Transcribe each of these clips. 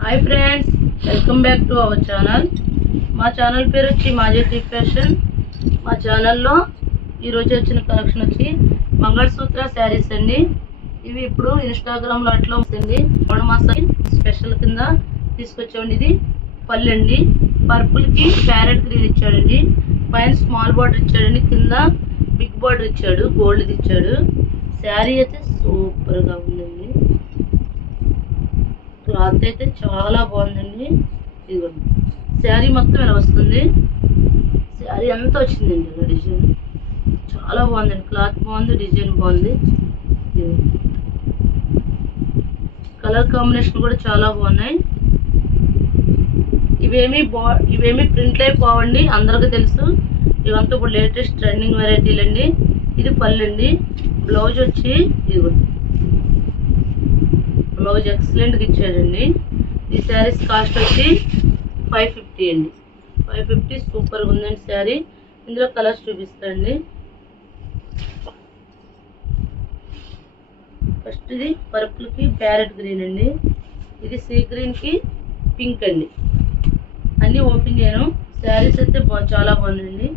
Hi friends welcome back to our channel మా channel పేరు వచ్చి మాజెటీ ఫ్యాషన్. మా ఛానల్లో ఈరోజు వచ్చిన కలెక్షన్ వచ్చి మంగళసూత్ర శారీస్ అండి. ఇవి ఇప్పుడు ఇన్స్టాగ్రామ్లో అట్లా వస్తుంది. మాసం స్పెషల్ కింద తీసుకొచ్చామండి ఇది. పళ్ళు అండి. పర్పుల్కి ప్యారెట్ గ్రీన్ ఇచ్చాడండి. పైన స్మాల్ బార్డర్ ఇచ్చాడండి. కింద బిగ్ బార్డర్ ఇచ్చాడు. గోల్డ్ది ఇచ్చాడు. శారీ అయితే సూపర్గా ఉందండి. క్లాత్ అయితే చాలా బాగుందండి. ఇదిగోండి శారీ మొత్తం ఇలా వస్తుంది? శారీ అంతా వచ్చిందండి ఇలా డిజైన్? చాలా బాగుందండి. క్లాత్ బాగుంది డిజైన్ బాగుంది. కలర్ కాంబినేషన్ కూడా చాలా బాగున్నాయి. ఇవేమి బా ఇవేమి ప్రింట్లు అయిపోవండి అందరికీ తెలుసు. ఇవంతా ఇప్పుడు లేటెస్ట్ ట్రెండింగ్ వెరైటీలు అండి ఇది పళ్ళు అండి బ్లౌజ్ వచ్చి ఇదిగోండి బ్లౌజ్ ఎక్సలెంట్గా ఇచ్చాడండి. ఈ శారీస్ కాస్ట్ వచ్చి ఫైవ్ ఫిఫ్టీ అండి. ఫైవ్ ఫిఫ్టీ సూపర్గా ఉందండి శారీ. ఇందులో కలర్స్ చూపిస్తాండి. ఫస్ట్ ఇది పర్పుల్కి ప్యారెట్ గ్రీన్ అండి. ఇది సీ గ్రీన్కి పింక్ అండి. అన్నీ ఓపెన్ చేయను. శారీస్ అయితే చాలా బాగుందండి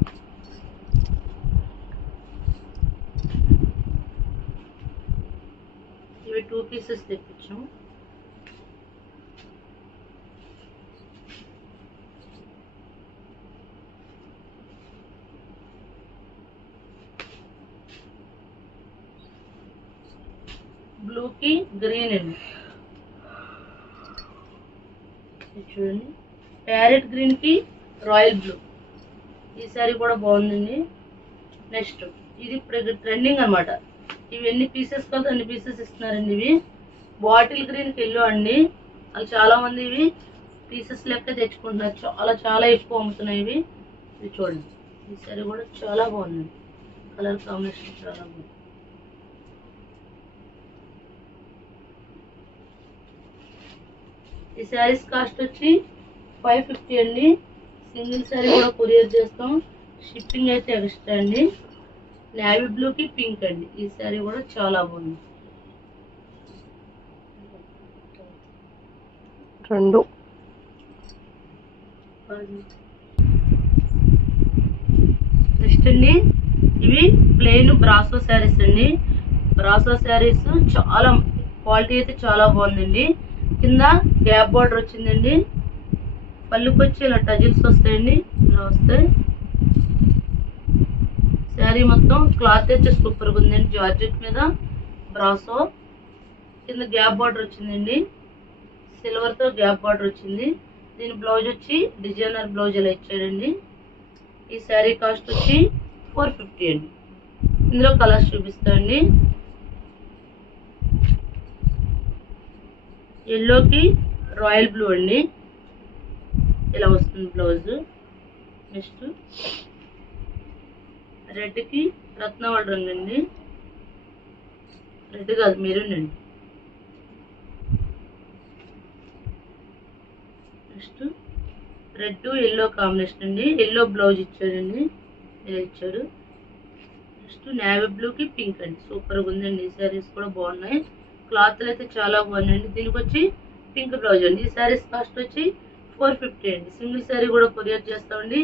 ఇవి టూ పీసెస్ తెప్పించాం బ్లూకి గ్రీన్ అండి. చూడండి. ప్యారెట్ గ్రీన్కి రాయల్ బ్లూ. ఈ సారీ కూడా బాగుందండి. నెక్స్ట్ ఇది ఇప్పుడు ట్రెండింగ్ అనమాట ఇవి ఎన్ని పీసెస్ కలిసి అన్ని పీసెస్ ఇస్తున్నారండి ఇవి. బాటిల్ గ్రీన్ ఎల్లో అండి. వాళ్ళు చాలా మంది ఇవి పీసెస్ లెక్క తెచ్చుకుంటున్నారు. చాలా చాలా ఎక్కువ అమ్ముతున్నాయి ఇవి. ఇవి చూడండి. ఈ సారీ కూడా చాలా బాగుంది. కలర్ కాంబినేషన్ చాలా బాగుంది. ఈ శారీస్ కాస్ట్ వచ్చి ఫైవ్ ఫిఫ్టీ అండి. సింగిల్ శారీ కూడా కొరియర్ చేస్తాం. షిప్పింగ్ అయితే ఎక్స్ట్రా అండి. నేవీ బ్లూకి పింక్ అండి. ఈ శారీ కూడా చాలా బాగుంది. రెండు. నెక్స్ట్ అండి ఇవి ప్లెయిన్ బ్రాసో శారీస్ అండి. బ్రాసో శారీస్ చాలా క్వాలిటీ అయితే చాలా బాగుందండి. కింద గ్యాప్ బార్డర్ వచ్చిందండి. పళ్ళుకి వచ్చి ఇలా టజిల్స్ వస్తాయండి. ఇలా వస్తాయి. శారీ మొత్తం క్లాత్ అయితే సూపర్గా ఉందండి జార్జెట్ మీద బ్రాసో. కింద గ్యాప్ బార్డర్ వచ్చిందండి. సిల్వర్తో గ్యాప్ బార్డర్ వచ్చింది. దీని బ్లౌజ్ వచ్చి డిజైనర్ బ్లౌజ్ ఇలా ఇచ్చాడండి. ఈ శారీ కాస్ట్ వచ్చి ఫోర్ ఫిఫ్టీ అండి. ఇందులో కలర్స్ చూపిస్తాండి ఎల్లోకి రాయల్ బ్లూ అండి. ఇలా వస్తుంది బ్లౌజ్. నెక్స్ట్ రెడ్కి రత్నవాడ రంగు అండి రెడ్ కాదు మెరూన్ అండి. నెక్స్ట్ రెడ్ ఎల్లో కాంబినేషన్ అండి. ఎల్లో బ్లౌజ్ ఇచ్చారండి ఇలా ఇచ్చాడు. నెక్స్ట్ నేవీ బ్లూకి పింక్ అండి. సూపర్గా ఉందండి. ఈ శారీస్ కూడా బాగున్నాయి. క్లాత్లు అయితే చాలా బాగున్నాయండి. దీనికి వచ్చి పింక్ బ్లౌజ్ అండి. ఈ శారీస్ కాస్ట్ వచ్చి ఫోర్ ఫిఫ్టీ అండి. సింగిల్ శారీ కూడా కొరియర్ చేస్తామండి.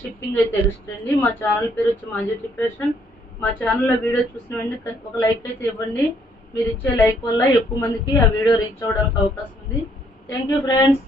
షిప్పింగ్ అయితే ఎక్స్ట్రా అండి మా ఛానల్ పేరు వచ్చి మాజెటీ ఫ్యాషన్ మా ఛానల్లో వీడియో చూసిన వెంటనే ఒక లైక్ అయితే ఇవ్వండి. మీరు ఇచ్చే లైక్ వల్ల ఎక్కువ మందికి ఆ వీడియో రీచ్ అవ్వడానికి అవకాశం ఉంది. Thank you friends